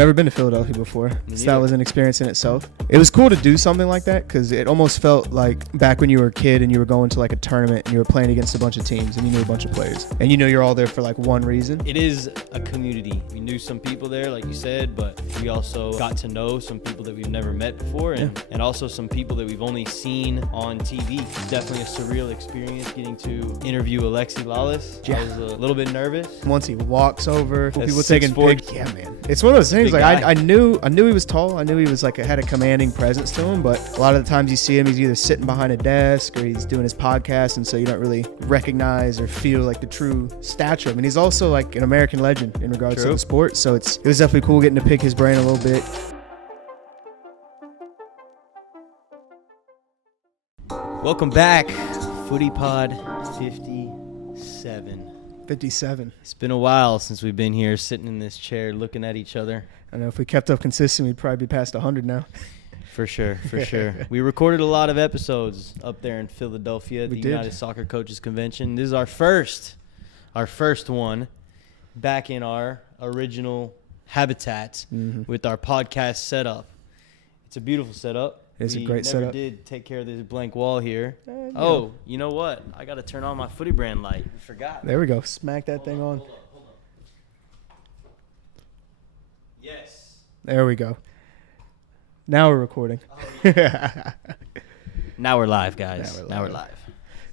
Never been to Philadelphia before, so that was an experience in itself. It was cool to do something like that because it almost felt like back when you were a kid and you were going to like a tournament and you were playing against a bunch of teams and you knew a bunch of players and you know you're all there for like one reason. It is a community. We knew some people there, like you said, but we also got to know some people that we've never met before and also some people that we've only seen on TV. It's definitely a surreal experience getting to interview Alexi Lawless. I was a little bit nervous. Once he walks over, That's people taking 6'4". pictures. Yeah, man. It's one of those things. Like guy. I knew he was tall. I knew he was like had a commanding presence to him. But a lot of the times you see him, he's either sitting behind a desk or he's doing his podcast, and so you don't really recognize or feel like the true stature. I mean, he's also like an American legend in regards to the sport. So it was definitely cool getting to pick his brain a little bit. Welcome back, FOOTYPOD 57. 57. It's been a while since we've been here sitting in this chair looking at each other. I know if we kept up consistent, we'd probably be past 100 now. For sure, for sure. We recorded a lot of episodes up there in Philadelphia at the United Soccer Coaches Convention. This is our first one back in our original habitat with our podcast setup. It's a beautiful setup. It's a great setup. We never did take care of this blank wall here. Oh, you know what? I got to turn on my Footy brand light. I forgot. There we go. Smack that thing on. Hold on. Yes. There we go. Now we're recording. Oh, yeah. Now we're live, guys. Now we're live.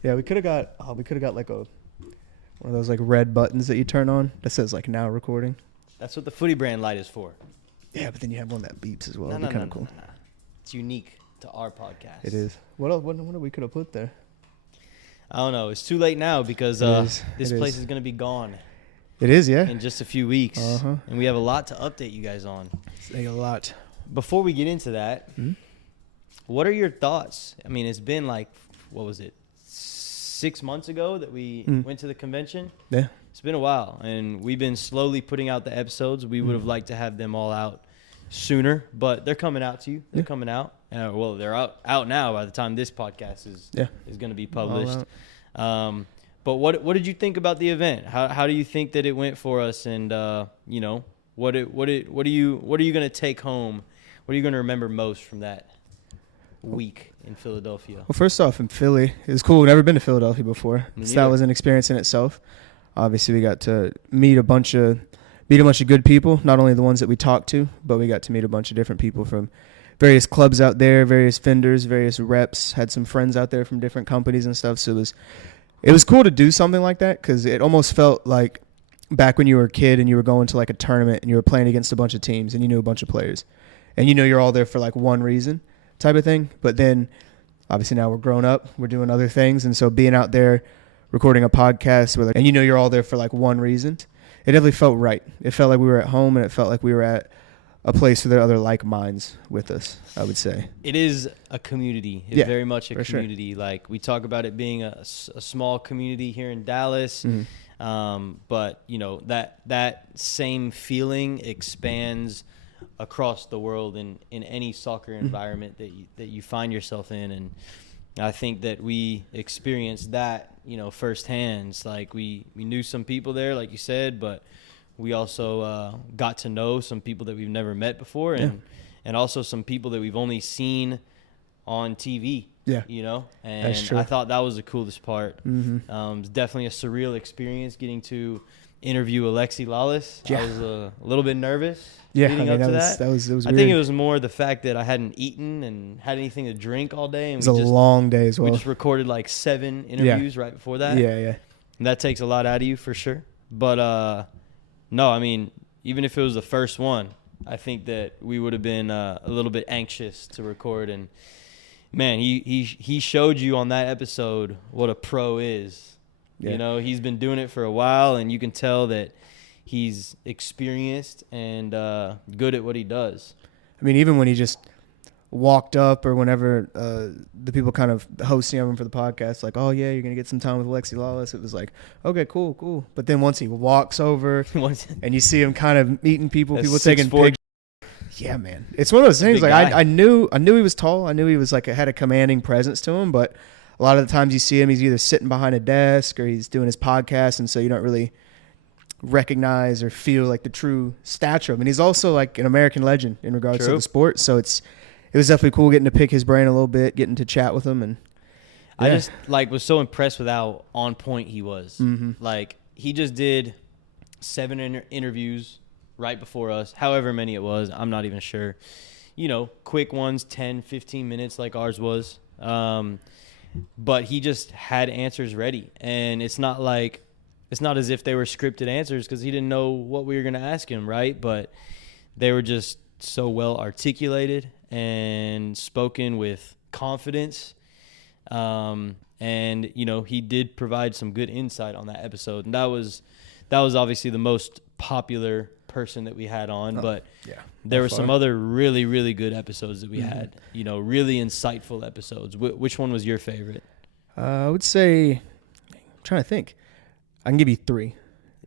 Yeah, we could have got like one of those like red buttons that you turn on that says like now recording. That's what the Footy brand light is for. Yeah, but then you have one that beeps as well. No, It'd be kind of cool. No. It's unique to our podcast. It is. What else? What we could have put there? I don't know. It's too late now because this place is going to be gone. It is, yeah. In just a few weeks. And we have a lot to update you guys on. A lot. Before we get into that, what are your thoughts? I mean, it's been like, what was it, 6 months ago that we went to the convention? Yeah. It's been a while, and we've been slowly putting out the episodes. We would have liked to have them all out sooner, but they're coming out to you. They're coming out. Well, they're out now by the time this podcast is going to be published. But what did you think about the event? How do you think that it went for us? And what are you going to take home? What are you going to remember most from that week in Philadelphia? Well, first off, in Philly, it was cool. Never been to Philadelphia before, so that was an experience in itself. Obviously, we got to meet a bunch of good people. Not only the ones that we talked to, but we got to meet a bunch of different people from various clubs out there, various vendors, various reps. Had some friends out there from different companies and stuff. So it was cool to do something like that because it almost felt like back when you were a kid and you were going to like a tournament and you were playing against a bunch of teams and you knew a bunch of players and you know you're all there for like one reason type of thing. But then obviously now we're grown up, we're doing other things, and so being out there recording a podcast and you know you're all there for like one reason, it definitely felt right. It felt like we were at home and it felt like we were at a place where there are other like minds with us, I would say. It is a community. It's very much a community. Sure. Like we talk about it being a small community here in Dallas. But you know, that same feeling expands across the world in any soccer environment that you find yourself in. And I think that we experienced that, firsthand. It's like we knew some people there, like you said, but we also got to know some people that we've never met before, and also some people that we've only seen on TV. Yeah, and that's true. I thought that was the coolest part. It's definitely a surreal experience getting to interview Alexi Lawless. Yeah. I was a little bit nervous leading up to that. That was I weird. think it was more the fact that I hadn't eaten and had anything to drink all day. And it was a long day as well. We just recorded like 7 interviews right before that. Yeah. And that takes a lot out of you for sure. But no, I mean, even if it was the first one, I think that we would have been a little bit anxious to record. And man, he showed you on that episode what a pro is. Yeah. He's been doing it for a while, and you can tell that he's experienced and good at what he does. I mean, even when he just walked up or whenever the people kind of hosting him for the podcast, like, oh, yeah, you're going to get some time with Alexi Lawless. It was like, okay, cool. But then once he walks over and you see him kind of meeting people taking pictures. Yeah, man. It's one of those things. Like I knew he was tall. I knew he was like had a commanding presence to him, but a lot of the times you see him, he's either sitting behind a desk or he's doing his podcast, and so you don't really recognize or feel like the true stature of him. And he's also like an American legend in regards to the sport. So it was definitely cool getting to pick his brain a little bit, getting to chat with him. And I just was so impressed with how on point he was. Like he just did 7 interviews right before us, however many it was. I'm not even sure. Quick ones, 10, 15 minutes like ours was. But he just had answers ready. And it's not as if they were scripted answers because he didn't know what we were going to ask him, right? But they were just so well articulated and spoken with confidence. And, he did provide some good insight on that episode. And that was obviously the most popular person that we had on, but there were some other really, really good episodes that we had, really insightful episodes. Which one was your favorite? I would say, I'm trying to think. I can give you 3.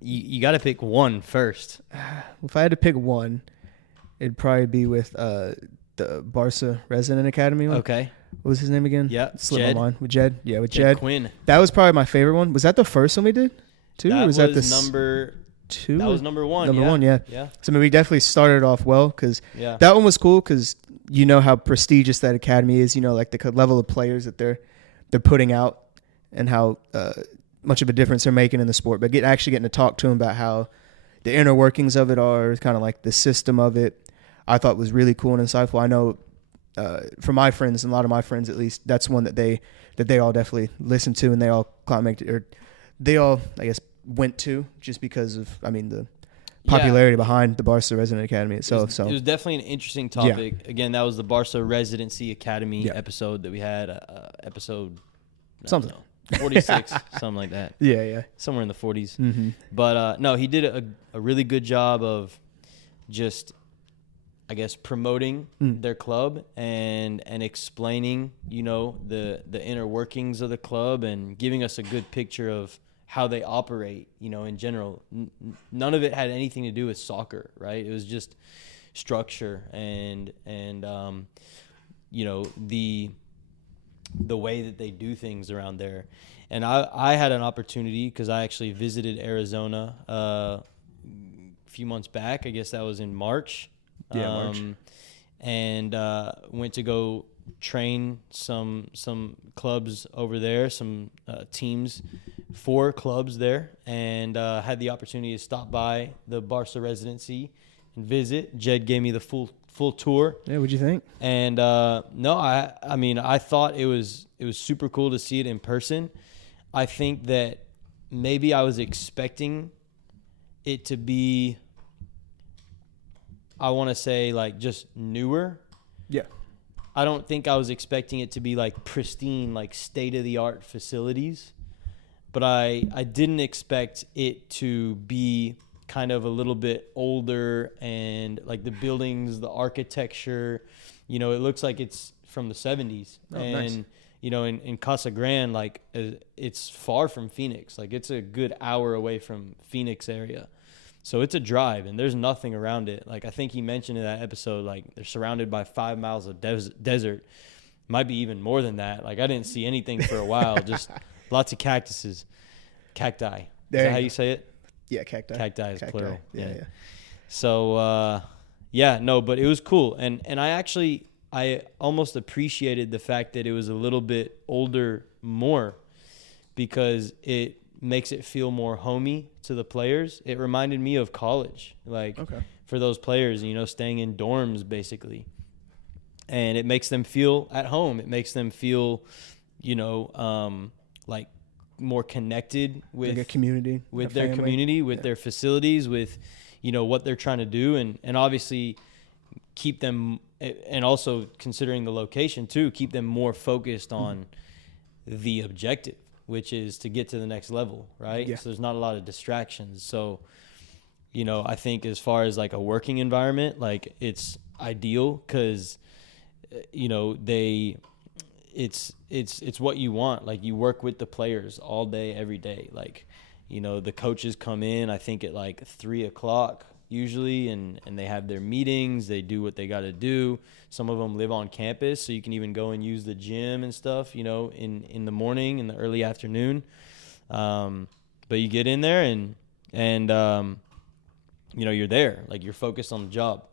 You got to pick one first. If I had to pick one, it'd probably be with the Barca Resident Academy one. Okay. What was his name again? Yeah, Slipped my mind. With Jed. Yeah, with Jed Jed Quinn. That was probably my favorite one. Was that the first one we did? That or was that number 2? That was number 1. Number 1, yeah. Yeah. So we definitely started off well because that one was cool because how prestigious that academy is. Like the level of players that they're putting out and how much of a difference they're making in the sport. But actually getting to talk to them about how the inner workings of it are, kind of like the system of it, I thought was really cool and insightful. I know for my friends, and a lot of my friends at least, that's one that they all definitely listened to and they all I guess went to just because of the popularity behind the Barca Resident Academy itself. It was definitely an interesting topic. Yeah. Again, that was the Barca Residency Academy episode that we had. Episode something 46, something like that. Yeah, somewhere in the 40s. But no, he did a really good job of just, I guess, promoting their club and explaining, the inner workings of the club and giving us a good picture of how they operate, in general. None of it had anything to do with soccer, right? It was just structure and the way that they do things around there. And I had an opportunity because I actually visited Arizona a few months back. I guess that was in March. March. And went to go train some clubs over there, some teams, 4 clubs there, and had the opportunity to stop by the Barca residency and visit. Jed gave me the full tour. Yeah, what'd you think? And no, I thought it was super cool to see it in person. I think that maybe I was expecting it to be, I want to say, like, just newer. Yeah. I don't think I was expecting it to be like pristine, like state-of-the-art facilities, but I didn't expect it to be kind of a little bit older and like the buildings, the architecture, it looks like it's from the 70s. Oh, and nice. In Casa Grande, like it's far from Phoenix. Like it's a good hour away from Phoenix area. So it's a drive, and there's nothing around it. Like I think he mentioned in that episode, like they're surrounded by 5 miles of desert. Might be even more than that. Like I didn't see anything for a while. Just lots of cacti. Is that how you say it? Yeah, cacti. Cacti is plural. Yeah. So but it was cool, and I almost appreciated the fact that it was a little bit older more, because it makes it feel more homey to the players. It reminded me of college, for those players, staying in dorms basically. And it makes them feel at home. It makes them feel, like more connected with like a community, with their community, with their facilities, with, what they're trying to do. And obviously keep them, and also considering the location too, keep them more focused on the objective, which is to get to the next level, right? Yeah. So there's not a lot of distractions. So, I think as far as like a working environment, like it's ideal because, it's what you want. Like you work with the players all day, every day. Like, the coaches come in, I think at like 3:00 usually, and they have their meetings. They do what they got to do. Some of them live on campus, so you can even go and use the gym and stuff, in the morning, in the early afternoon. But you get in there and, And, you're there. Like, you're focused on the job.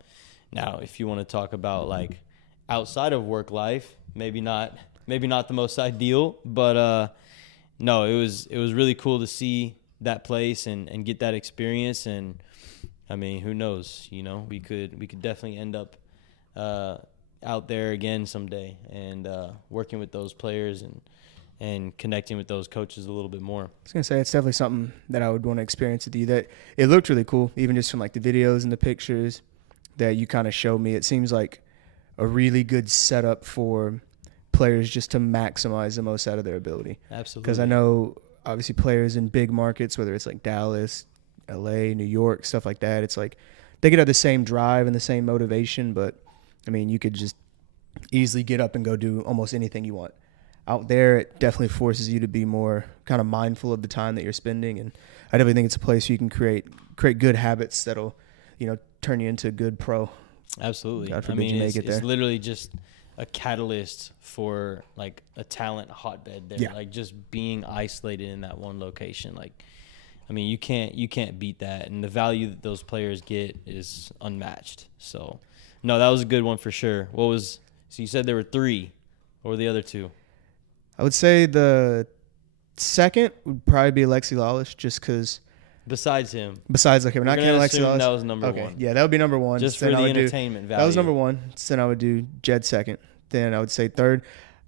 Now, if you want to talk about, like, outside of work life, maybe not the most ideal, but no, it was really cool to see that place and get that experience. And I mean, who knows, we could definitely end up out there again someday and working with those players and connecting with those coaches a little bit more. I was going to say, it's definitely something that I would want to experience with you. That it looked really cool, even just from like the videos and the pictures that you kind of showed me. It seems like a really good setup for players just to maximize the most out of their ability. Absolutely. Because I know, obviously, players in big markets, whether it's like Dallas, LA, New York, stuff like that, it's like they could have the same drive and the same motivation, but, I mean, you could just easily get up and go do almost anything you want. Out there, it definitely forces you to be more kind of mindful of the time that you're spending, and I definitely think it's a place where you can create good habits that'll, turn you into a good pro. Absolutely. God forbid you make it there. It's literally just a catalyst for like a talent hotbed there. Yeah. Like just being isolated in that one location. Like, I mean, you can't beat that, and the value that those players get is unmatched. So, no, that was a good one for sure. So you said there were 3. What were the other 2? I would say the second would probably be Alexi Lawless, just because. Besides him. We're not counting Alexi Lawless. That was number 1. Yeah, that would be number 1. Just for the entertainment value. That was number 1. Then I would do Jed second. Then I would say third.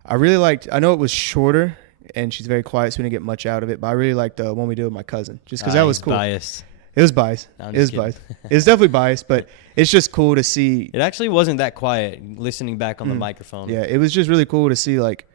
I know it was shorter, and she's very quiet, so we didn't get much out of it, but I really liked the one we did with my cousin, just because that was cool. Biased. It was biased. No, it was biased. It was definitely biased, but it's just cool to see. It actually wasn't that quiet listening back on the microphone. Yeah, it was just really cool to see, like,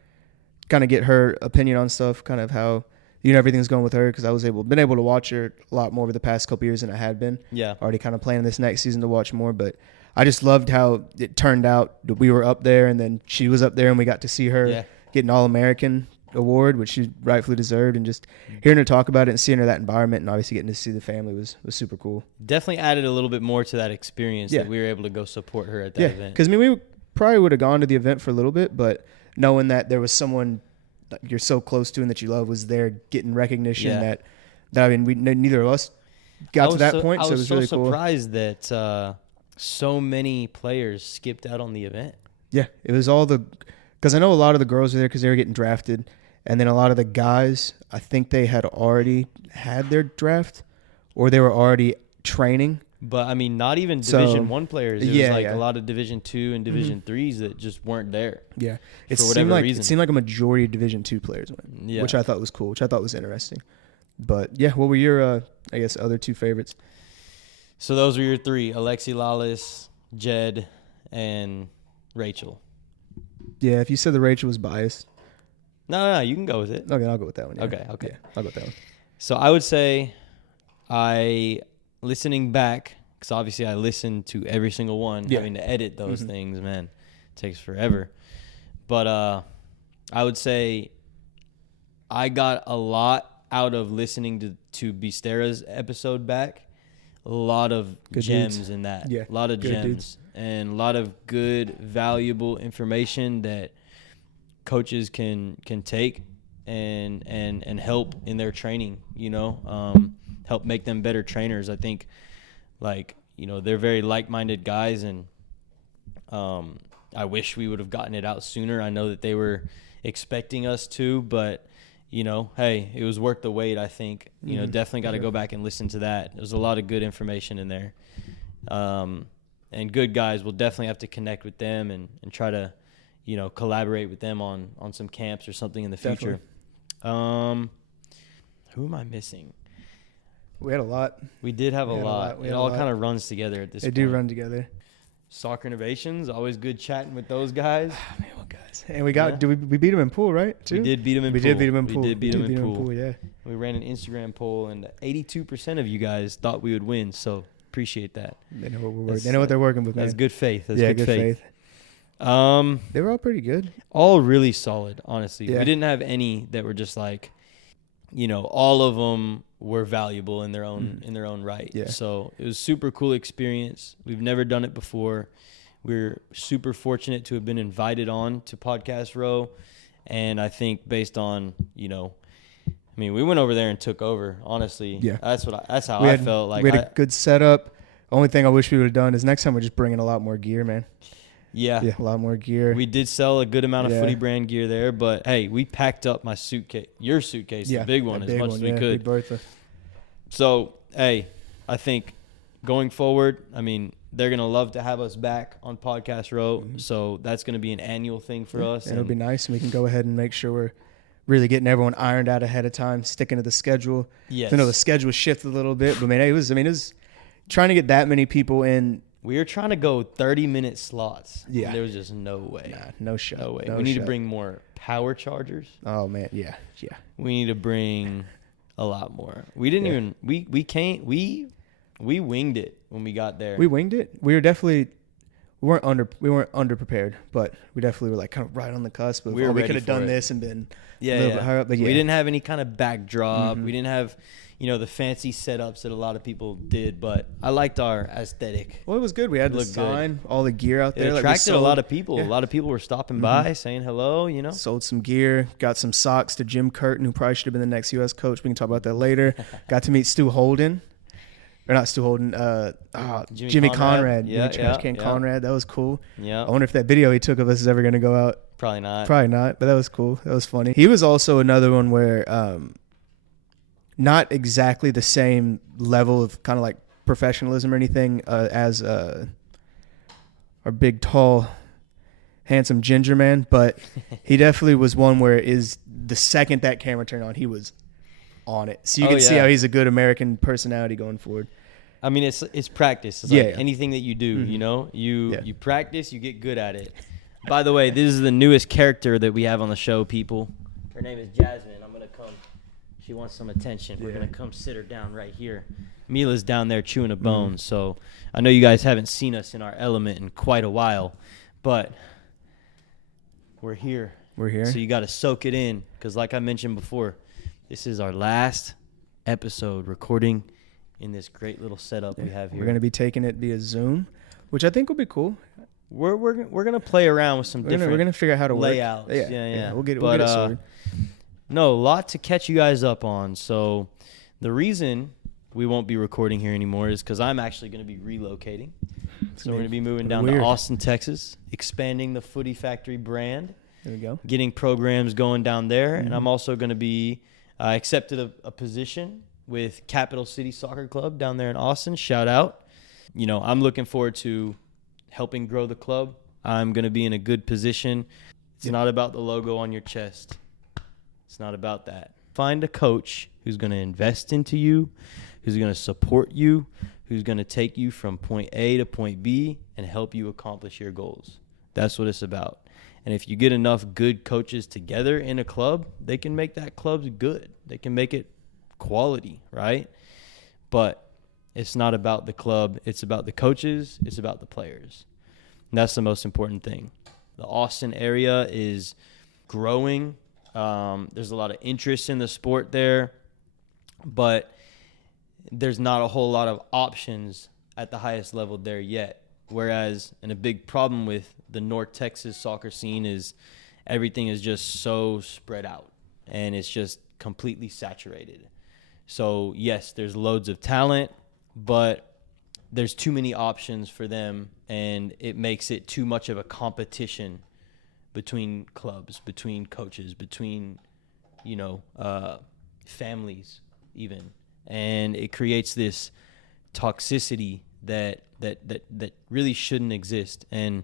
kind of get her opinion on stuff, kind of how everything's going with her, because I was been able to watch her a lot more over the past couple years than I had been. Yeah. Already kind of planning this next season to watch more, but I just loved how it turned out that we were up there, and then she was up there, and we got to see her get an All-American award, which she rightfully deserved, and just hearing her talk about it and seeing her that environment, and obviously getting to see the family was super cool. Definitely added a little bit more to that experience that we were able to go support her at that event. Because, I mean, we probably would have gone to the event for a little bit, but knowing that there was someone that you're so close to and that you love was there getting recognition that I mean, neither of us got to that point, so it was really cool. I was so surprised that so many players skipped out on the event. Yeah, it was because I know a lot of the girls were there because they were getting drafted, and then a lot of the guys, I think they had already had their draft or they were already training. But, I mean, not even Division I players. It was like a lot of Division II and Division IIIs that just weren't there. Yeah. For whatever reason. It seemed like a majority of Division II players went, which I thought was cool, which I thought was interesting. But, yeah, what were your, I guess, other 2 favorites? So those were your 3, Alexi Lawless, Jed, and Rachel. Yeah, if you said the Rachel was biased. No, you can go with it. Okay, I'll go with that one. Yeah. Okay. Yeah, I'll go with that one. So I would say listening back, because obviously I listened to every single one, having to edit those things, man, it takes forever. But I would say I got a lot out of listening to Bistera's episode back. A lot of good gems dudes in that. Yeah, a lot of gems. Dudes. And a lot of good, valuable information that coaches can take and help in their training, help make them better trainers. I think, they're very like-minded guys, and I wish we would have gotten it out sooner. I know that they were expecting us to, but, hey, it was worth the wait, I think. Definitely got to go back and listen to that. There's a lot of good information in there. And good guys. We'll definitely have to connect with them and try to, collaborate with them on some camps or something in the future. Definitely. Who am I missing? We had a lot. We did have a lot. It all kind of runs together at this point. They do run together. Soccer Innovations, always good chatting with those guys. Oh, man, what guys? And we got, we beat them in pool, right? Too? We did beat them in pool. We did beat them in pool. We did beat them in pool. Yeah. We ran an Instagram poll, and 82% of you guys thought we would win, so appreciate that. They know what we're working. They know what they're working with, man. That's good faith. That's good faith. They were all pretty good. All really solid, honestly. Yeah. We didn't have any that were just like, all of them were valuable in their own right. Yeah. So it was super cool experience. We've never done it before. We're super fortunate to have been invited on to Podcast Row, and I think based on I mean, we went over there and took over. Honestly, Yeah. That's how I felt. Like we had a good setup. Only thing I wish we would have done is next time we're just bringing a lot more gear, man. Yeah, a lot more gear. We did sell a good amount of Footy brand gear there, but hey, we packed up my suitcase, your suitcase, the big one, as much as we could. Big Bertha. So, hey, I think going forward, I mean, they're going to love to have us back on Podcast Row. Mm-hmm. So that's going to be an annual thing for us. It'll be nice, and we can go ahead and make sure we're really getting everyone ironed out ahead of time, sticking to the schedule. Yes. I know the schedule shifted a little bit, but it was trying to get that many people in. We were trying to go 30-minute slots. Yeah. There was just no way. No shot. No way. No we need shot. to bring more power chargers. Oh, man. Yeah. We need to bring a lot more. We didn't even we winged it when we got there. We winged it. We weren't underprepared, but we definitely were like kind of right on the cusp of we could have done this and been a little bit higher up. But we didn't have any kind of backdrop. We didn't have the fancy setups that a lot of people did, but I liked our aesthetic. Well, it was good. We had the sign, all the gear out there. It attracted a lot of people. Yeah. A lot of people were stopping by, saying hello, Sold some gear, got some socks to Jim Curtin, who probably should have been the next U.S. coach. We can talk about that later. Got to meet Stu Holden. Or not Stu Holden, Jimmy Conrad. Yeah, Trash Can Conrad. That was cool. Yeah. I wonder if that video he took of us is ever going to go out. Probably not, but that was cool. That was funny. He was also another one where not exactly the same level of kind of like professionalism or anything as our big, tall, handsome ginger man, but he definitely was one where is the second that camera turned on, he was on it. So you can see how he's a good American personality going forward. I mean, it's practice. It's like anything that you do, you practice, you get good at it. By the way, this is the newest character that we have on the show, people. Her name is Jasmine. I'm going to come. She wants some attention. We're going to come sit her down right here. Mila's down there chewing a bone. So I know you guys haven't seen us in our element in quite a while, but we're here. We're here. So you got to soak it in because like I mentioned before, this is our last episode recording in this great little setup we have here. We're going to be taking it via Zoom, which I think will be cool. We're gonna play around with some different. We're gonna figure out how to layouts. Work. Yeah. We'll get it sorted. No, a lot to catch you guys up on. So, the reason we won't be recording here anymore is because I'm actually going to be relocating. So we're going to be moving down to Austin, Texas, expanding the Footy Factory brand. There we go. Getting programs going down there, and I'm also going to be accepted a position with Capital City Soccer Club down there in Austin. Shout out. I'm looking forward to helping grow the club. I'm going to be in a good position. It's not about the logo on your chest. It's not about that. Find a coach who's going to invest into you, who's going to support you, who's going to take you from point A to point B and help you accomplish your goals. That's what it's about. And if you get enough good coaches together in a club, they can make that club good. They can make it quality, right? But it's not about the club. It's about the coaches. It's about the players. And that's the most important thing. The Austin area is growing. There's a lot of interest in the sport there, but there's not a whole lot of options at the highest level there yet. Whereas, and a big problem with the North Texas soccer scene is everything is just so spread out and it's just completely saturated. So, yes, there's loads of talent, but there's too many options for them, and it makes it too much of a competition between clubs, between coaches, between, families even. And it creates this toxicity that really shouldn't exist. And,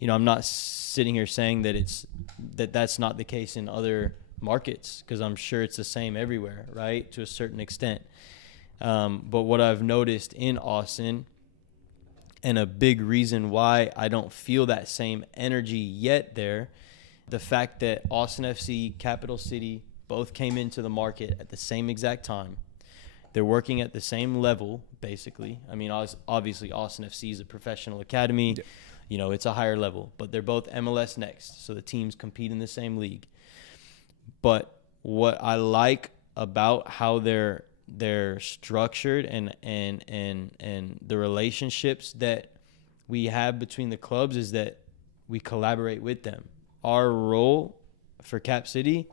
I'm not sitting here saying that that's not the case in other markets, because I'm sure it's the same everywhere, right, to a certain extent. But what I've noticed in Austin, and a big reason why I don't feel that same energy yet there, the fact that Austin FC, Capital City, both came into the market at the same exact time. They're working at the same level, basically. I mean, obviously Austin FC is a professional academy. Yeah. It's a higher level. But they're both MLS Next, so the teams compete in the same league. But what I like about how they're structured and the relationships that we have between the clubs is that we collaborate with them. Our role for Cap City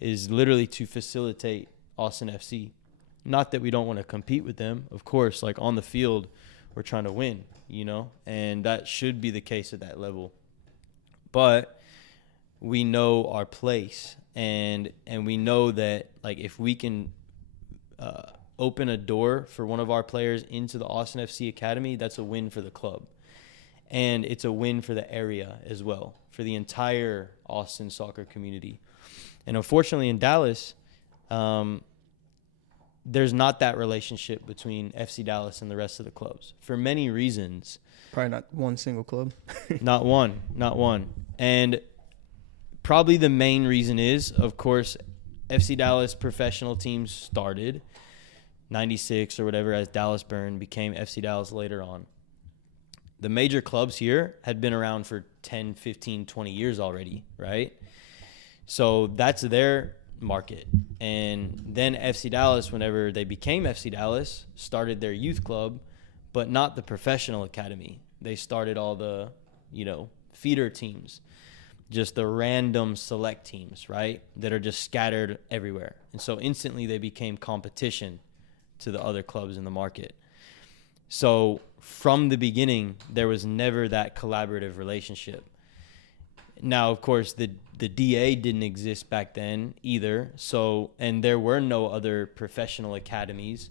is literally to facilitate Austin FC. Not that we don't want to compete with them. Of course, like on the field, we're trying to win, you know, and that should be the case at that level. But we know our place, and we know that, like, if we can open a door for one of our players into the Austin FC Academy, that's a win for the club. And it's a win for the area as well, for the entire Austin soccer community. And unfortunately in Dallas, there's not that relationship between FC Dallas and the rest of the clubs for many reasons. Probably not one single club. Not one. And probably the main reason is, of course, FC Dallas professional teams started 96 or whatever as Dallas Burn, became FC Dallas later on. The major clubs here had been around for 10, 15, 20 years already, right? So that's their market. And then FC Dallas, whenever they became FC Dallas, started their youth club, but not the professional academy. They started all the, you know, feeder teams, just the random select teams, right, that are just scattered everywhere. And so instantly they became competition to the other clubs in the market. So from the beginning, there was never that collaborative relationship. Now, of course, the DA didn't exist back then either. So, and there were no other professional academies.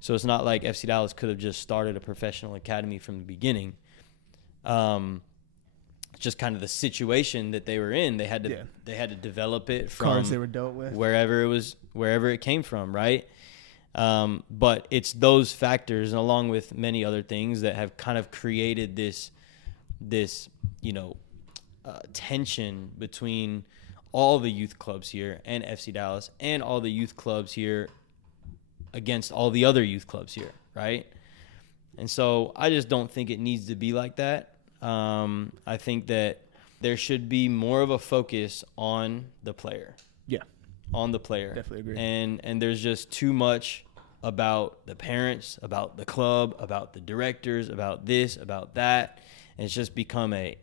So it's not like FC Dallas could have just started a professional academy from the beginning. Just kind of the situation that they were in. They had to develop it from Cards they were dealt with, wherever it came from, right? But it's those factors, and along with many other things, that have kind of created this you know, tension between all the youth clubs here and FC Dallas, and all the youth clubs here against all the other youth clubs here, right? And so I just don't think it needs to be like that. I think that there should be more of a focus on the player. Yeah. On the player. Definitely agree. And there's just too much about the parents, about the club, about the directors, about this, about that. And it's just become an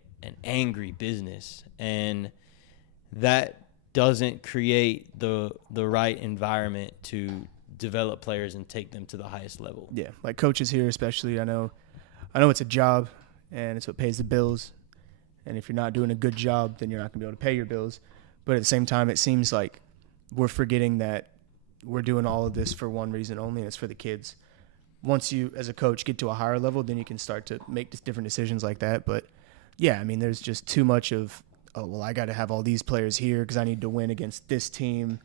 angry business. And that doesn't create the right environment to develop players and take them to the highest level. Yeah, like coaches here especially, I know it's a job, and it's what pays the bills. And if you're not doing a good job, then you're not going to be able to pay your bills. But at the same time, it seems like we're forgetting that we're doing all of this for one reason only, and it's for the kids. Once you, as a coach, get to a higher level, then you can start to make different decisions like that. But, yeah, I mean, there's just too much of, oh, well, I got to have all these players here because I need to win against this team,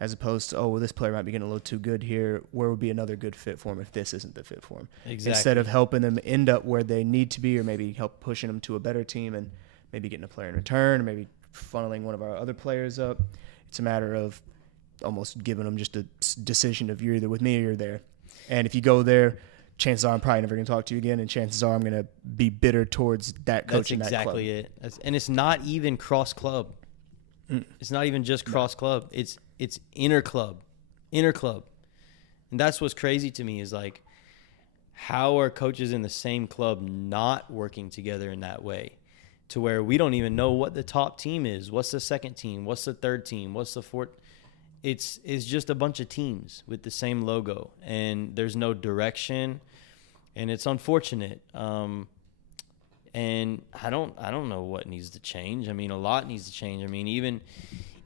as opposed to, oh, well, this player might be getting a little too good here. Where would be another good fit for him if this isn't the fit for him? Exactly. Instead of helping them end up where they need to be, or maybe help pushing them to a better team and maybe getting a player in return, or maybe funneling one of our other players up. It's a matter of almost giving them just a decision of you're either with me or you're there. And if you go there, chances are I'm probably never going to talk to you again, and chances are I'm going to be bitter towards that coach and that club. That's exactly it. And it's not even cross-club. It's not even just cross-club. It's inter-club. And that's what's crazy to me is, like, how are coaches in the same club not working together in that way, to where we don't even know what the top team is, what's the second team, what's the third team, what's the fourth. It's just a bunch of teams with the same logo, and there's no direction, and it's unfortunate. And I don't know what needs to change. I mean, a lot needs to change. I mean,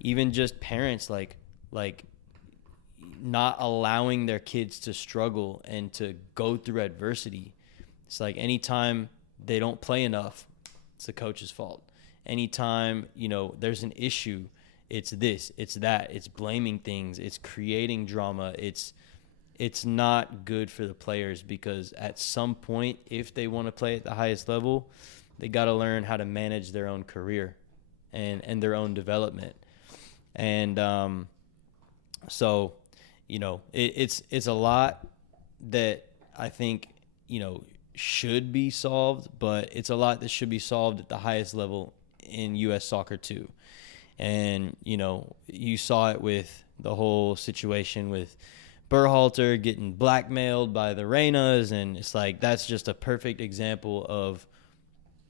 even just parents like not allowing their kids to struggle and to go through adversity. It's like anytime they don't play enough, it's the coach's fault. Anytime, you know, there's an issue, it's this, it's that, it's blaming things, it's creating drama. It's not good for the players, because at some point, if they want to play at the highest level, they got to learn how to manage their own career and their own development. And so, you know, it's a lot that I think, you know, should be solved, but it's a lot that should be solved at the highest level in U.S. soccer too. And, you know, you saw it with the whole situation with Berhalter getting blackmailed by the Reinas, and it's like that's just a perfect example of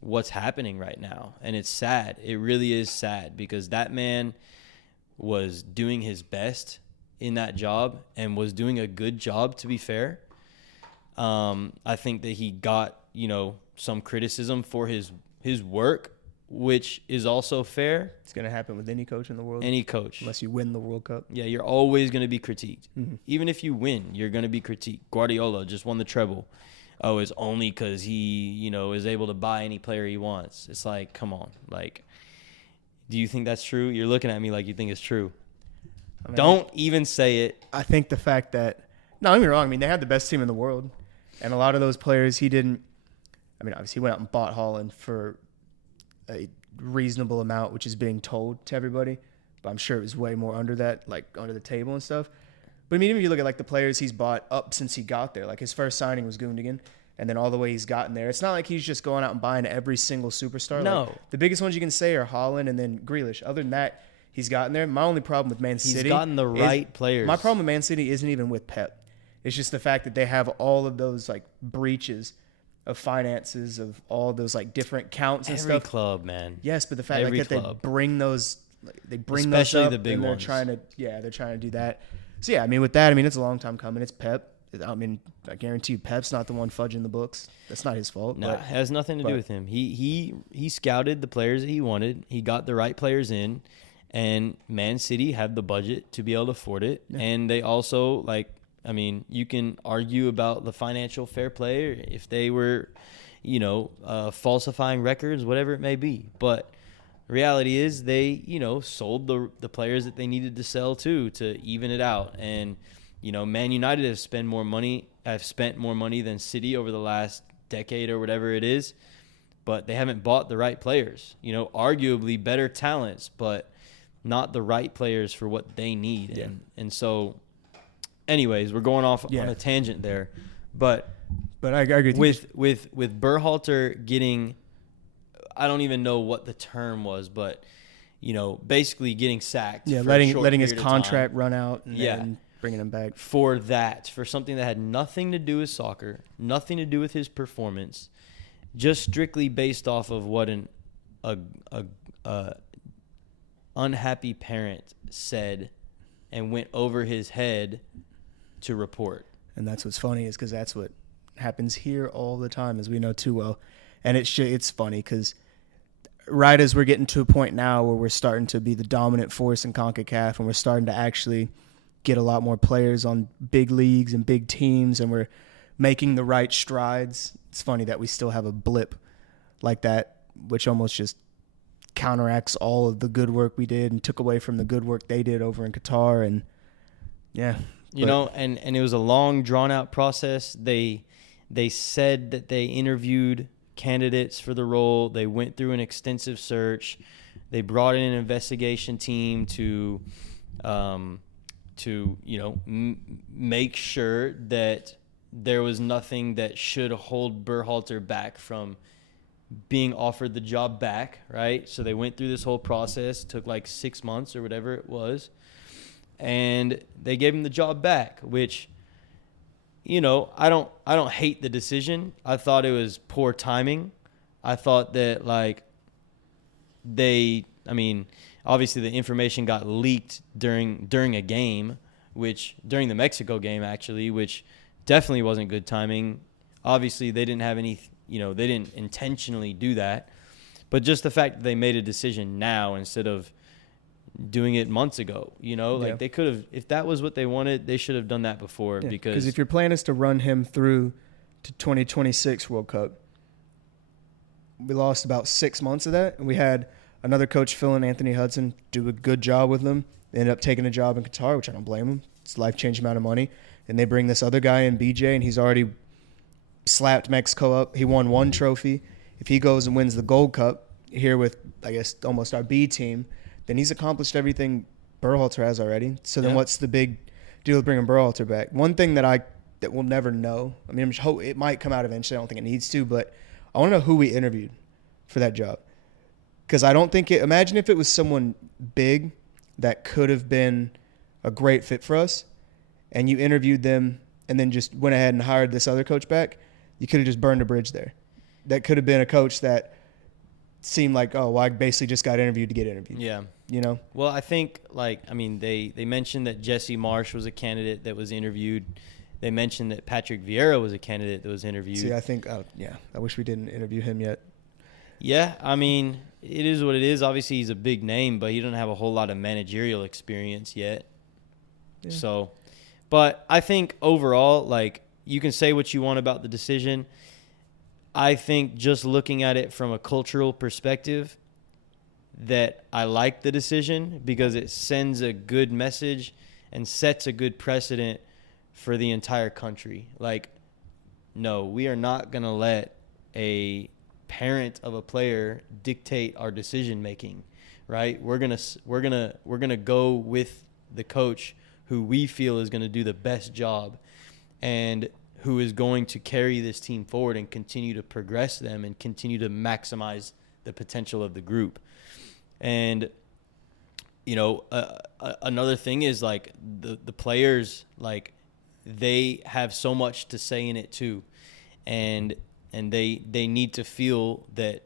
what's happening right now. And it's sad. It really is sad, because that man was doing his best in that job and was doing a good job, to be fair. I think that he got, some criticism for his work, which is also fair. It's going to happen with any coach in the world. Any coach. Unless you win the World Cup. Yeah, you're always going to be critiqued. Mm-hmm. Even if you win, you're going to be critiqued. Guardiola just won the treble. Oh, it's only because he, is able to buy any player he wants. It's like, come on. Like, do you think that's true? You're looking at me like you think it's true. Don't even say it. I think the fact that, no, don't get me wrong. I mean, they had the best team in the world. And a lot of those players, he didn't, obviously he went out and bought Haaland for a reasonable amount, which is being told to everybody. But I'm sure it was way more under that, like under the table and stuff. But even if you look at like the players he's bought up since he got there, like his first signing was Gundogan, and then all the way he's gotten there. It's not like he's just going out and buying every single superstar. No. Like, the biggest ones you can say are Haaland and then Grealish. Other than that, he's gotten there. My only problem with Man City, he's gotten the right players. My problem with Man City isn't even with Pep. It's just the fact that they have all of those like breaches of finances, of all those like different counts and Every stuff. club, man. Yes, but the fact Every that they bring those, Especially those up, the big and they're ones. trying to do that. So yeah, with that, it's a long time coming. It's Pep. I guarantee you, Pep's not the one fudging the books. That's not his fault. No, it has nothing to do with him. He scouted the players that he wanted. He got the right players in, and Man City had the budget to be able to afford it. Yeah. And they also you can argue about the financial fair play, or if they were, falsifying records, whatever it may be. But the reality is they, sold the players that they needed to sell to even it out. And, Man United have spent more money than City over the last decade or whatever it is, but they haven't bought the right players. Arguably better talents, but not the right players for what they need. Yeah. And so, anyways, we're going off on a tangent there, but I agree with Berhalter getting, I don't even know what the term was, but basically getting sacked. Yeah, for letting his contract run out and then bringing him back for something that had nothing to do with soccer, nothing to do with his performance, just strictly based off of what an unhappy parent said and went over his head to report. And that's what's funny, is because that's what happens here all the time, as we know too well. And it's funny because right as we're getting to a point now where we're starting to be the dominant force in CONCACAF, and we're starting to actually get a lot more players on big leagues and big teams, and we're making the right strides, it's funny that we still have a blip like that, which almost just counteracts all of the good work we did and took away from the good work they did over in Qatar. And and it was a long, drawn out process. They said that they interviewed candidates for the role. They went through an extensive search. They brought in an investigation team to make sure that there was nothing that should hold Berhalter back from being offered the job back, right? So they went through this whole process, took like 6 months or whatever it was, and they gave him the job back, which, I don't hate the decision. I thought it was poor timing. I thought that obviously the information got leaked during a game, during the Mexico game actually, which definitely wasn't good timing. Obviously they didn't have any, they didn't intentionally do that, but just the fact that they made a decision now instead of doing it months ago, they could have, if that was what they wanted, they should have done that before. Yeah, because if your plan is to run him through to 2026 World Cup, we lost about 6 months of that, and we had another coach, Phil and Anthony Hudson, do a good job with them. They ended up taking a job in Qatar, which I don't blame them. It's a life-changing amount of money. And they bring this other guy in, BJ, and he's already slapped Mexico up. He won one trophy. If he goes and wins the Gold Cup here with, I guess, almost our B team, then he's accomplished everything Berhalter has already. So then what's the big deal with bringing Berhalter back? One thing that we'll never know, it might come out eventually. I don't think it needs to, but I want to know who we interviewed for that job. Because I don't think imagine if it was someone big that could have been a great fit for us, and you interviewed them and then just went ahead and hired this other coach back. You could have just burned a bridge there. That could have been a coach that seemed like, I basically just got interviewed to get interviewed. Yeah. you know. Well, I think, they mentioned that Jesse Marsh was a candidate that was interviewed. They mentioned that Patrick Vieira was a candidate that was interviewed. See, I think, I wish we didn't interview him yet. Yeah, I mean, it is what it is. Obviously, he's a big name, but he doesn't have a whole lot of managerial experience yet. Yeah. So, but I think overall, you can say what you want about the decision. I think just looking at it from a cultural perspective, that I like the decision because it sends a good message and sets a good precedent for the entire country. No, we are not going to let a parent of a player dictate our decision making, right? We're going to go with the coach who we feel is going to do the best job and who is going to carry this team forward and continue to progress them and continue to maximize the potential of the group. And, another thing is the players, they have so much to say in it too. And they need to feel that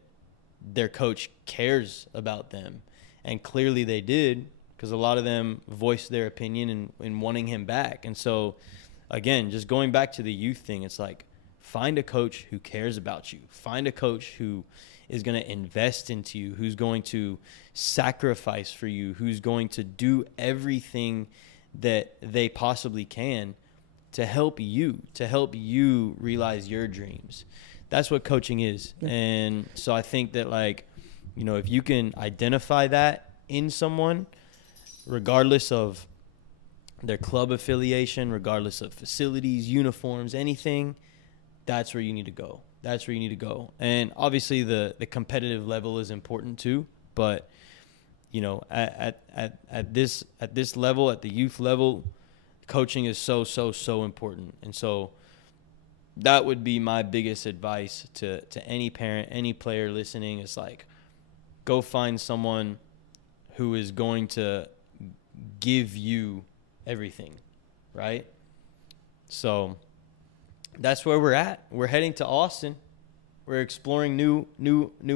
their coach cares about them. And clearly they did, because a lot of them voiced their opinion in wanting him back. And so, again, just going back to the youth thing, it's find a coach who cares about you. Find a coach who is going to invest into you, who's going to sacrifice for you, who's going to do everything that they possibly can to help you realize your dreams. That's what coaching is. Yeah. And so I think that, if you can identify that in someone, regardless of their club affiliation, regardless of facilities, uniforms, anything, that's where you need to go. That's where you need to go. And obviously the competitive level is important too, but at this level, at the youth level, coaching is so important. And so that would be my biggest advice to any parent, any player listening, is go find someone who is going to give you everything, right? So that's where we're at. We're heading to Austin. We're exploring new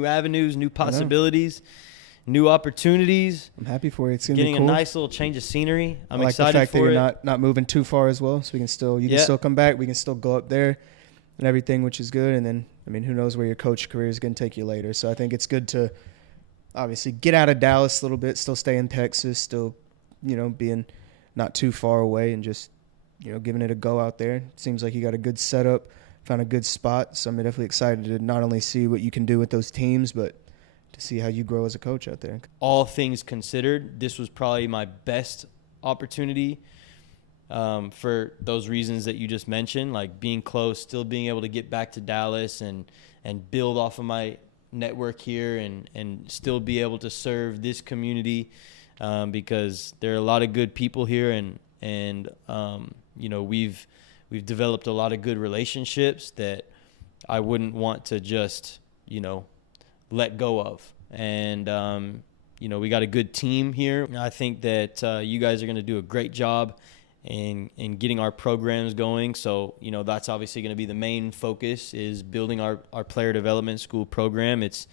avenues, new possibilities, new opportunities. I'm happy for you. It's gonna be cool. Getting a nice little change of scenery. I'm excited for it. I like the fact that you're not moving too far as well, so we can still can still come back. We can still go up there and everything, which is good. And then, who knows where your coach career is going to take you later. So I think it's good to obviously get out of Dallas a little bit, still stay in Texas, still, being not too far away, and just, giving it a go out there. It seems like you got a good setup, found a good spot. So I'm definitely excited to not only see what you can do with those teams, but to see how you grow as a coach out there. All things considered, this was probably my best opportunity for those reasons that you just mentioned, being close, still being able to get back to Dallas and build off of my network here and still be able to serve this community because there are a lot of good people here and we've developed a lot of good relationships that I wouldn't want to just, let go of. And, we got a good team here. I think that you guys are going to do a great job in getting our programs going. So, that's obviously going to be the main focus, is building our player development school program. It's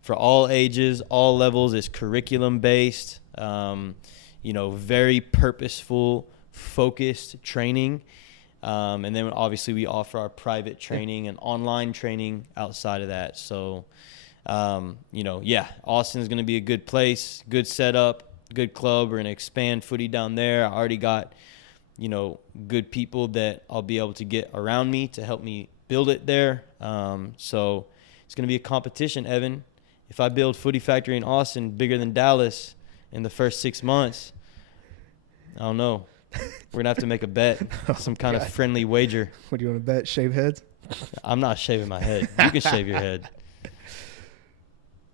for all ages, all levels. It's curriculum-based, very purposeful, focused training. And then obviously we offer our private training and online training outside of that. So, Austin is going to be a good place, good setup, good club. We're going to expand footy down there. I already got, good people that I'll be able to get around me to help me build it there. So it's going to be a competition, Evan. If I build Footy Factory in Austin bigger than Dallas in the first 6 months, I don't know. We're going to have to make a bet, some kind of friendly wager. What do you want to bet? Shave heads? I'm not shaving my head. You can shave your head.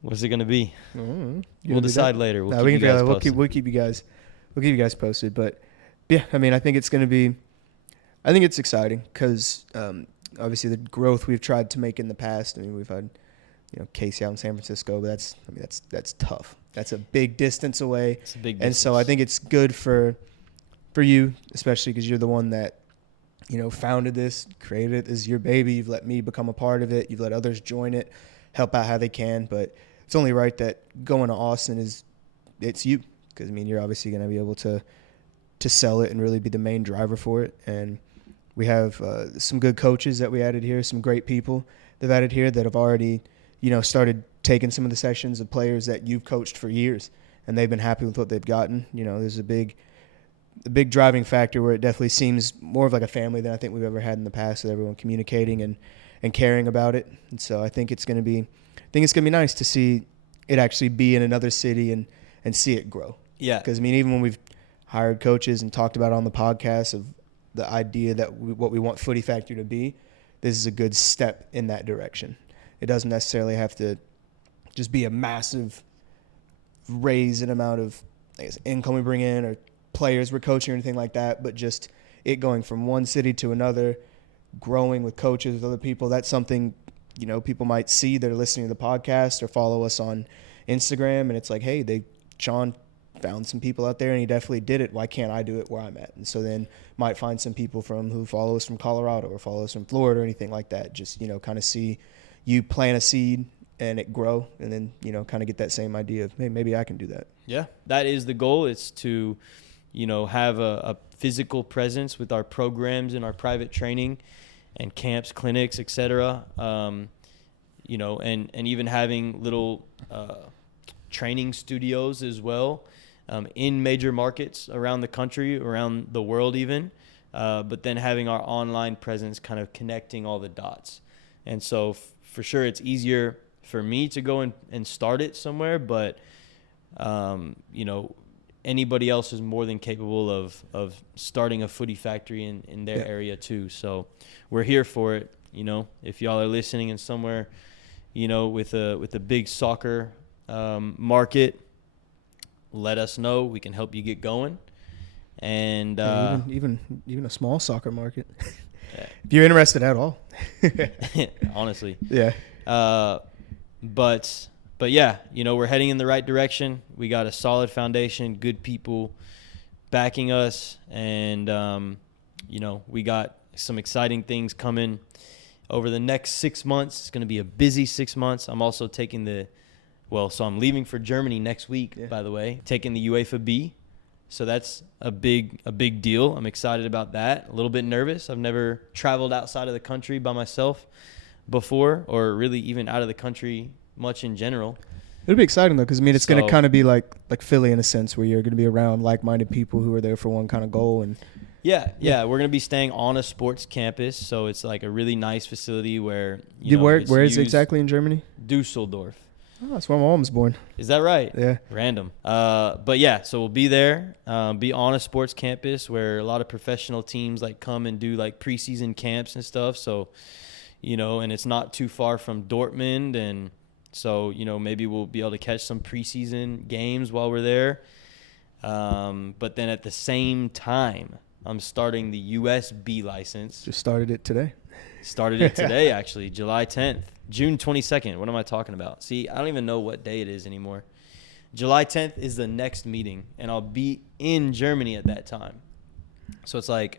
What's it going to be? We'll decide later. We'll keep you guys posted. But yeah, I think it's going to be. I think it's exciting because obviously the growth we've tried to make in the past. We've had Casey out in San Francisco, but that's tough. That's a big distance away. It's a big distance. And so I think it's good for you, especially because you're the one that founded this, created it. This is your baby. You've let me become a part of it. You've let others join it, help out how they can. But it's only right that going to Austin is it's you, because I mean you're obviously going to be able to sell it and really be the main driver for it. And we have some good coaches that we added here, some great people they've added here that have already, started taking some of the sessions of players that you've coached for years, and they've been happy with what they've gotten. There's a big driving factor where it definitely seems more of like a family than I think we've ever had in the past, with everyone communicating and caring about it. And so I think it's going to be nice to see it actually be in another city and see it grow. Yeah. Because, I mean, even when we've hired coaches and talked about on the podcast of the idea that what we want Footy Factory to be, this is a good step in that direction. It doesn't necessarily have to just be a massive raise in amount of, I guess, income we bring in or players we're coaching or anything like that, but just it going from one city to another, growing with coaches, with other people. That's something, people might see that are listening to the podcast or follow us on Instagram, and it's like, hey, Sean found some people out there and he definitely did it. Why can't I do it where I'm at? And so then might find some people who follow us from Colorado or follow us from Florida or anything like that. Just, kind of see you plant a seed and it grow, and then, kind of get that same idea of, hey, maybe I can do that. Yeah, that is the goal. It's to, have a physical presence with our programs and our private training and camps, clinics, etc. And even having little training studios as well in major markets around the country, around the world even, but then having our online presence kind of connecting all the dots. And so for sure it's easier for me to go and start it somewhere, but, anybody else is more than capable of starting a Footy Factory in their area too. So we're here for it. If y'all are listening and somewhere, with a big soccer market, let us know. We can help you get going. And even a small soccer market, if you're interested at all. Honestly, yeah. But yeah, we're heading in the right direction. We got a solid foundation, good people backing us, and we got some exciting things coming over the next 6 months. It's going to be a busy 6 months. I'm also taking so I'm leaving for Germany next week, by the way, taking the UEFA B. So that's a big deal. I'm excited about that. A little bit nervous. I've never traveled outside of the country by myself before, or really even out of the country much in general. It'll be exciting though, because I mean it's going to kind of be like Philly in a sense, where you're going to be around like-minded people who are there for one kind of goal. And yeah, we're going to be staying on a sports campus, so it's like a really nice facility where where is it exactly in Germany? Dusseldorf. Oh, that's where my mom was born. Is that right? Yeah. Random. But yeah, so we'll be there, be on a sports campus where a lot of professional teams come and do preseason camps and stuff. So, and it's not too far from Dortmund, and so, maybe we'll be able to catch some preseason games while we're there. But then at the same time, I'm starting the USB license. Just started it today. Started it today, actually, July 10th. June 22nd. What am I talking about? See, I don't even know what day it is anymore. July 10th is the next meeting, and I'll be in Germany at that time. So it's going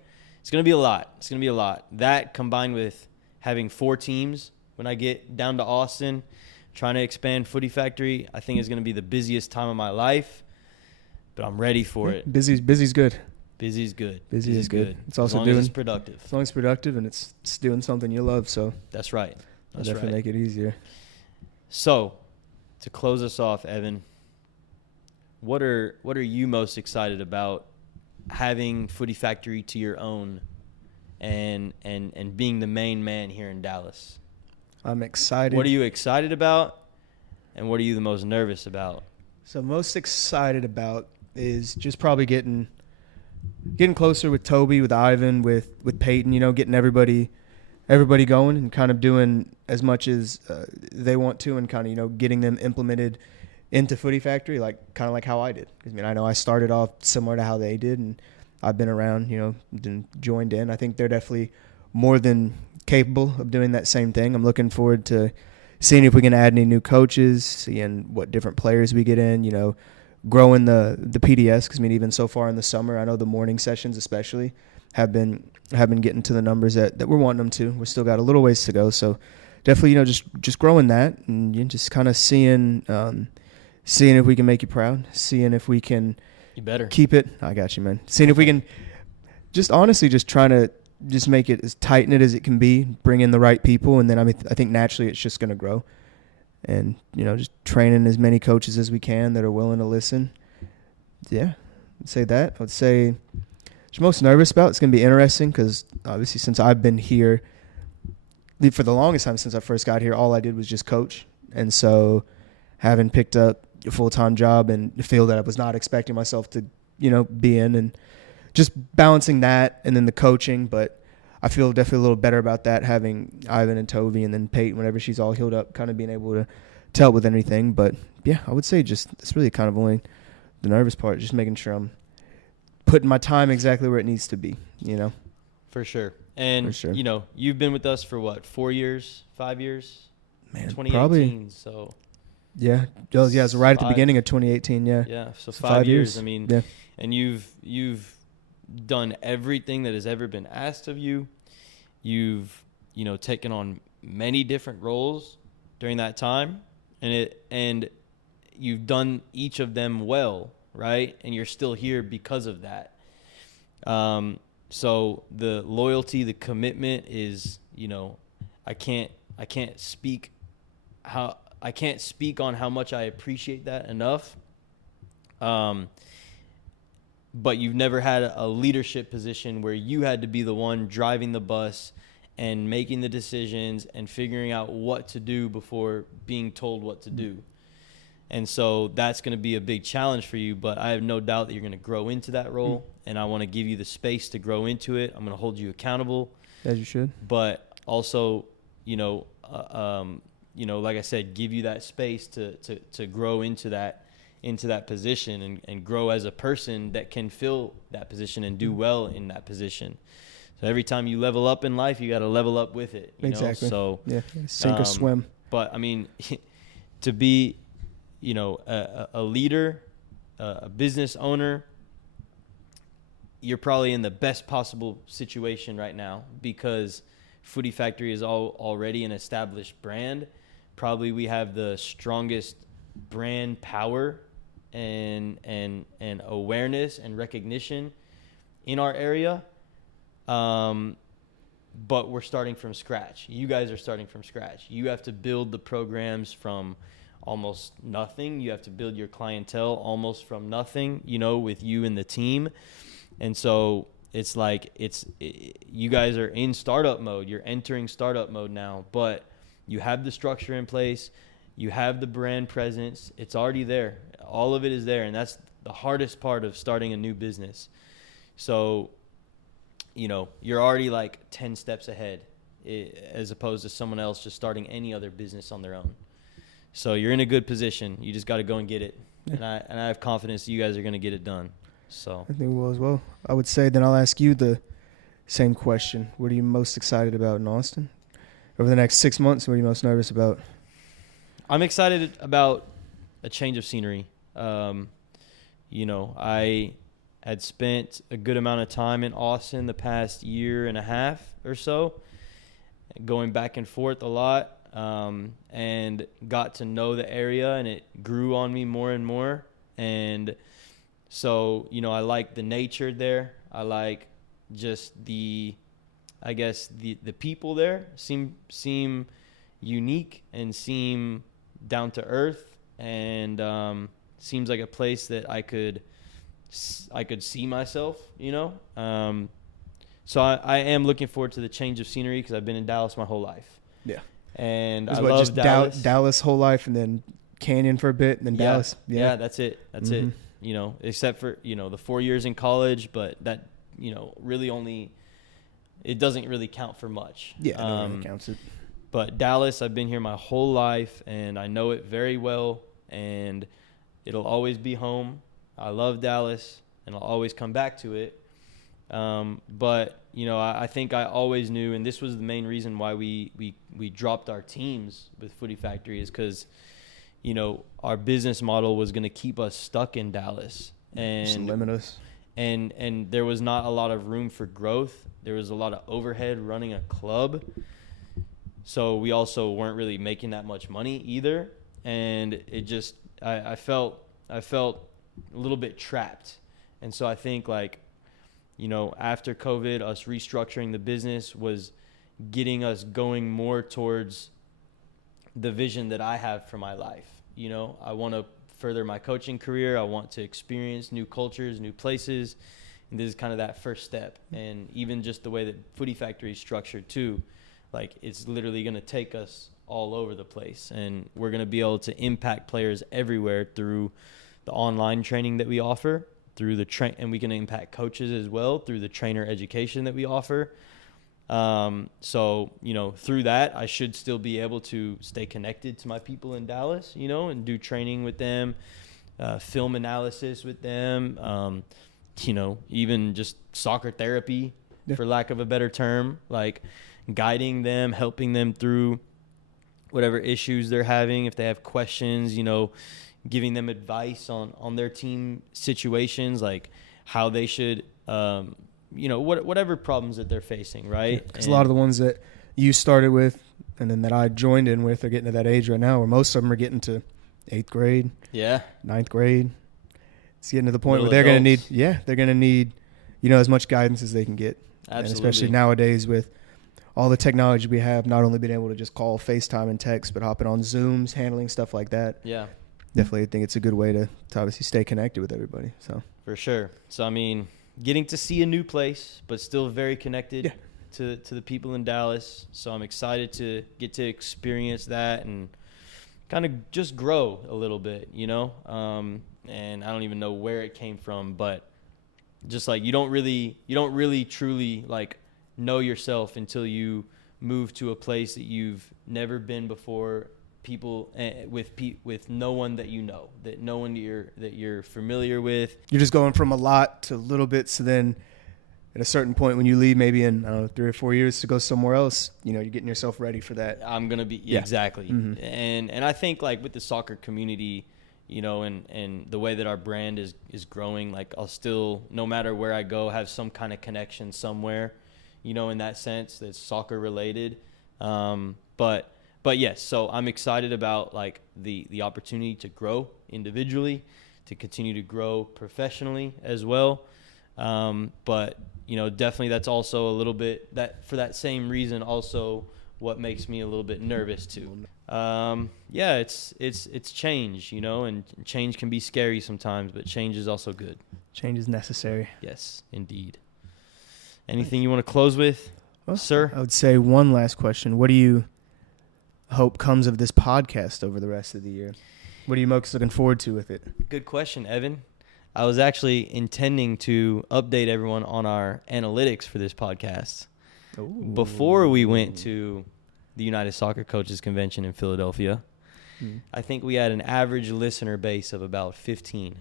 to be a lot. It's going to be a lot. That combined with having 4 teams when I get down to Austin, trying to expand Footy Factory, I think is going to be the busiest time of my life, but I'm ready for it. Busy's good. Busy's good. Busy is good. It's also as long as it's productive. As long as it's productive and it's doing something you love, so that's right. That's definitely make it easier. So, to close us off, Evan, what are you most excited about having Footy Factory to your own and being the main man here in Dallas? I'm excited. What are you excited about, and what are you the most nervous about? So most excited about is just probably getting closer with Toby, with Ivan, with Peyton, getting everybody going and kind of doing as much as they want to, and kind of, getting them implemented into Footy Factory, kind of like how I did. I mean, I know I started off similar to how they did, and I've been around, joined in. I think they're definitely more than capable of doing that same thing. I'm looking forward to seeing if we can add any new coaches, seeing what different players we get in, growing the PDS, because I mean, even so far in the summer, I know the morning sessions especially have been getting to the numbers that we're wanting them to. We still got a little ways to go, so definitely, just growing that, and just kind of seeing seeing if we can make you proud, seeing if we can You better keep it. I got you, man. Seeing if we can just honestly just trying to just make it as tight knit as it can be, bring in the right people, and then I think naturally it's just going to grow. And just training as many coaches as we can that are willing to listen. Yeah, I'd say that. I would say what I'm most nervous about. It's going to be interesting because obviously since I've been here, for the longest time since I first got here, all I did was just coach. And so having picked up a full-time job and a field that I was not expecting myself to, be in, and just balancing that and then the coaching. But I feel definitely a little better about that, having Ivan and Tovi and then Peyton, whenever she's all healed up, kind of being able to help with anything. But, yeah, I would say it's really kind of only the nervous part, just making sure I'm putting my time exactly where it needs to be, For sure. And, For sure. You've been with us for what, 4 years, 5 years? Man, 2018, probably. So. Yeah. Oh, yeah, it was right at the beginning of 2018, yeah. Yeah, so 5 years. I mean, yeah. And you've done everything that has ever been asked of you. You've, taken on many different roles during that time, and you've done each of them well, right? And you're still here because of that. So the loyalty, the commitment is, I can't speak on how much I appreciate that enough. But you've never had a leadership position where you had to be the one driving the bus and making the decisions and figuring out what to do before being told what to do. And so that's going to be a big challenge for you, but I have no doubt that you're going to grow into that role, and I want to give you the space to grow into it. I'm going to hold you accountable. As you should. But also, like I said, give you that space to grow into that position and grow as a person that can fill that position and do well in that position. So every time you level up in life, you got to level up with it. Exactly. So yeah, sink or swim. But I mean, to be, a leader, a business owner, you're probably in the best possible situation right now because Footy Factory is already an established brand. Probably we have the strongest brand power and awareness and recognition in our area. But we're starting from scratch. You guys are starting from scratch. You have to build the programs from almost nothing. You have to build your clientele almost from nothing, with you and the team. And so it's like you guys are in startup mode. You're entering startup mode now, but you have the structure in place. You have the brand presence. It's already there. All of it is there, and that's the hardest part of starting a new business. So, you're already like 10 steps ahead as opposed to someone else just starting any other business on their own. So you're in a good position. You just got to go and get it. Yeah. And I have confidence that you guys are going to get it done. So I think we will as well. I would say then I'll ask you the same question. What are you most excited about in Austin? Over the next 6 months, what are you most nervous about? I'm excited about a change of scenery. I had spent a good amount of time in Austin the past year and a half or so, going back and forth a lot, and got to know the area, and it grew on me more and more. And so, I like the nature there. I like just the people there seem unique and seem down to earth, and seems like a place that I could see myself, So I am looking forward to the change of scenery because I've been in Dallas my whole life. Yeah. And I love just Dallas. Dallas whole life, and then Canyon for a bit, and then Dallas. Yeah, that's it. That's it. Except for, the 4 years in college, but that, really only – it doesn't really count for much. Yeah, no one counts it. But Dallas, I've been here my whole life, and I know it very well, and it'll always be home. I love Dallas, and I'll always come back to it. But, I think I always knew, and this was the main reason why we dropped our teams with Footy Factory is because, our business model was going to keep us stuck in Dallas. And just limit us. And there was not a lot of room for growth. There was a lot of overhead running a club. So we also weren't really making that much money either. And it just I felt a little bit trapped. And so I think, like, you know, after COVID, us restructuring the business was getting us going more towards the vision that I have for my life. You know, I want to further my coaching career. I want to experience new cultures, new places. And this is kind of that first step. And even just the way that Footy Factory is structured too, like, it's literally going to take us all over the place. And we're going to be able to impact players everywhere through the online training that we offer, through the and we can impact coaches as well through the trainer education that we offer. So, you know, through that, I should still be able to stay connected to my people in Dallas, you know, and do training with them, film analysis with them, you know, even just soccer therapy, for lack of a better term, like guiding them, helping them through whatever issues they're having. If they have questions, you know, giving them advice on their team situations, like how they should, you know, whatever problems that they're facing, right? Because a lot of the ones that you started with and then that I joined in with are getting to that age right now where most of them are getting to 8th grade, 9th grade. It's getting to the point where they're going to need, you know, as much guidance as they can get. Absolutely. And especially nowadays with all the technology we have, not only being able to just call, FaceTime, and text, but hopping on Zooms, handling stuff like that. Yeah. Definitely think it's a good way to obviously stay connected with everybody. So for sure. So, I mean, getting to see a new place, but still very connected to the people in Dallas. So I'm excited to get to experience that and kind of just grow a little bit, you know? And I don't even know where it came from, but just like you don't really truly like know yourself until you move to a place that you've never been before, people with no one that you know, that no one that you're familiar with. You're just going from a lot to little bits, so then at a certain point when you leave, maybe in, I don't know, 3 or 4 years to go somewhere else, you know, you're getting yourself ready for that. I'm going to be, exactly. Mm-hmm. And I think like with the soccer community, you know, and the way that our brand is growing, like I'll still, no matter where I go, have some kind of connection somewhere, you know, in that sense that's soccer related. But yes, so I'm excited about like the opportunity to grow individually, to continue to grow professionally as well. But you know, definitely that's also a little bit that for that same reason also what makes me a little bit nervous too. It's change, you know, and change can be scary sometimes, but change is also good. Change is necessary. Yes, indeed. Anything you want to close with, sir? I would say one last question. What do you hope comes of this podcast over the rest of the year? What are you most looking forward to with it? Good question, Evan. I was actually intending to update everyone on our analytics for this podcast. Ooh. Before we went to the United Soccer Coaches Convention in Philadelphia. I think we had an average listener base of about 15.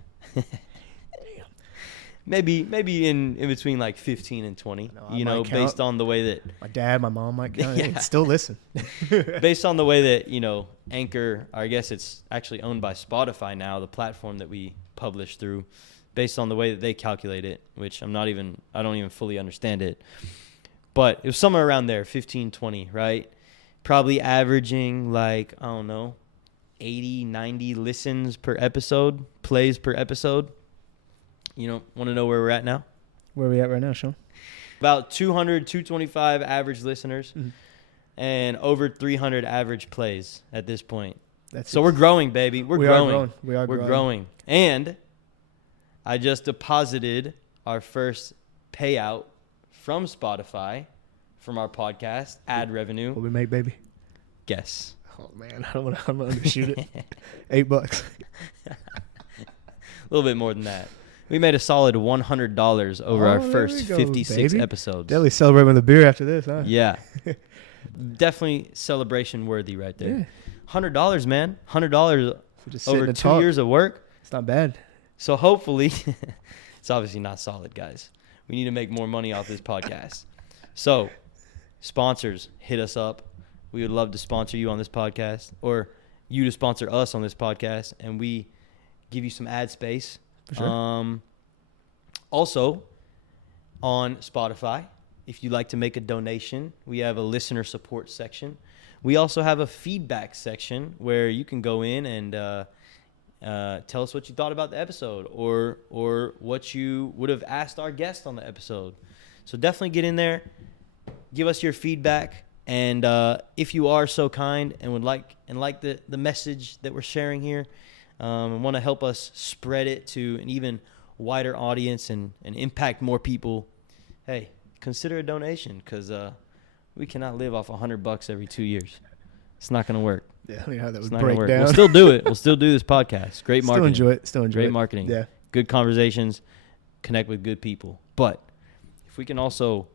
Maybe in between like 15 and 20, you know, based on the way that my dad, my mom might count. Yeah. Still listen. Based on the way that, you know, Anchor, or I guess it's actually owned by Spotify now, the platform that we publish through, based on the way that they calculate it, which I don't even fully understand it. But it was somewhere around there, 15, 20, right? Probably averaging like, I don't know, 80, 90 listens per episode, plays per episode. You know, want to know where we're at now? Where are we at right now, Sean? About 200, 225 average listeners and over 300 average plays at this point. So we're growing, baby. We're growing. We're growing. And I just deposited our first payout from Spotify from our podcast, ad revenue. What we make, baby? Guess. Oh, man. I don't want to undershoot it. $8. A little bit more than that. We made a solid $100 over our first 56 episodes. Definitely celebrate with a beer after this, huh? Yeah. Definitely celebration worthy right there. Yeah. $100, man. $100 over 2 years of work. It's not bad. So hopefully, it's obviously not solid, guys. We need to make more money off this podcast. So, sponsors, hit us up. We would love to sponsor you on this podcast, or you to sponsor us on this podcast, and we give you some ad space. For sure. Also, on Spotify, if you'd like to make a donation, we have a listener support section. We also have a feedback section where you can go in and Tell us what you thought about the episode or what you would have asked our guest on the episode. So definitely get in there, give us your feedback, and if you are so kind and would like the message that we're sharing here, and want to help us spread it to an even wider audience and impact more people, hey, consider a donation, because we cannot live off $100 every 2 years. It's not going to work. Yeah, I mean how that would It's break down. We'll still do it. We'll still do this podcast. Great marketing. Still enjoy it. Great marketing. Yeah. Good conversations. Connect with good people. But if we can also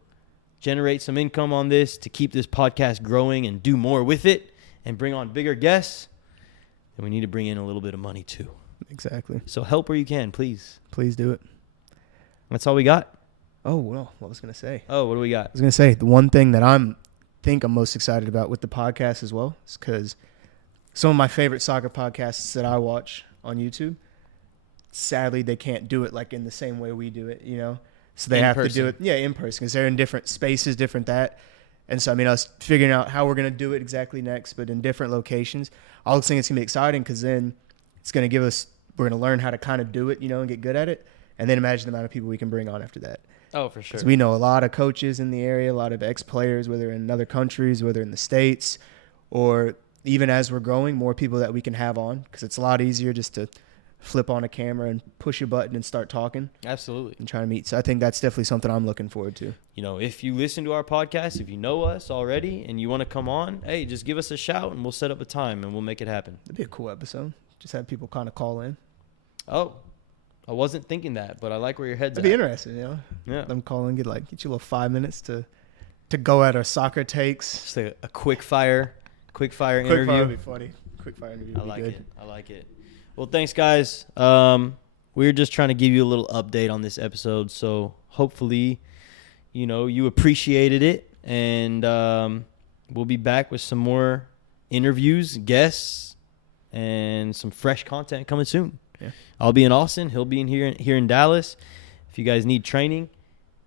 generate some income on this to keep this podcast growing and do more with it and bring on bigger guests, then we need to bring in a little bit of money too. Exactly. So help where you can, please. Please do it. That's all we got. Oh, well, what was I going to say? Oh, what do we got? I was going to say the one thing that I'm most excited about with the podcast as well is because some of my favorite soccer podcasts that I watch on YouTube, sadly, they can't do it like in the same way we do it, you know? So they have to do it, in person, because they're in different spaces, different that. And so, I mean, I was figuring out how we're going to do it exactly next, but in different locations. I also think it's going to be exciting because then it's going to give us, we're going to learn how to kind of do it, you know, and get good at it. And then imagine the amount of people we can bring on after that. Oh, for sure. Because we know a lot of coaches in the area, a lot of ex-players, whether in other countries, whether in the States, or even as we're growing, more people that we can have on, because it's a lot easier just to flip on a camera and push a button and start talking. Absolutely. And try to meet. So I think that's definitely something I'm looking forward to. You know, if you listen to our podcast, if you know us already and you want to come on, hey, just give us a shout and we'll set up a time and we'll make it happen. That'd be a cool episode. Just have people kind of call in. Oh, I wasn't thinking that, but I like where your head's That'd be interesting, you know? Yeah. Them call in, get you a little 5 minutes to go at our soccer takes. Just a quick fire interview. Quick fire would be funny. Quick fire interview would be good. I like it. Well, thanks, guys. We're just trying to give you a little update on this episode, so hopefully, you know, you appreciated it, and we'll be back with some more interviews, guests, and some fresh content coming soon. Yeah. I'll be in Austin. He'll be here in Dallas. If you guys need training,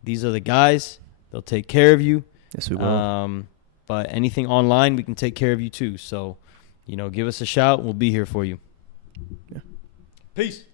these are the guys. They'll take care of you. Yes, we will. But anything online, we can take care of you too. So, you know, give us a shout. We'll be here for you. Yeah. Peace.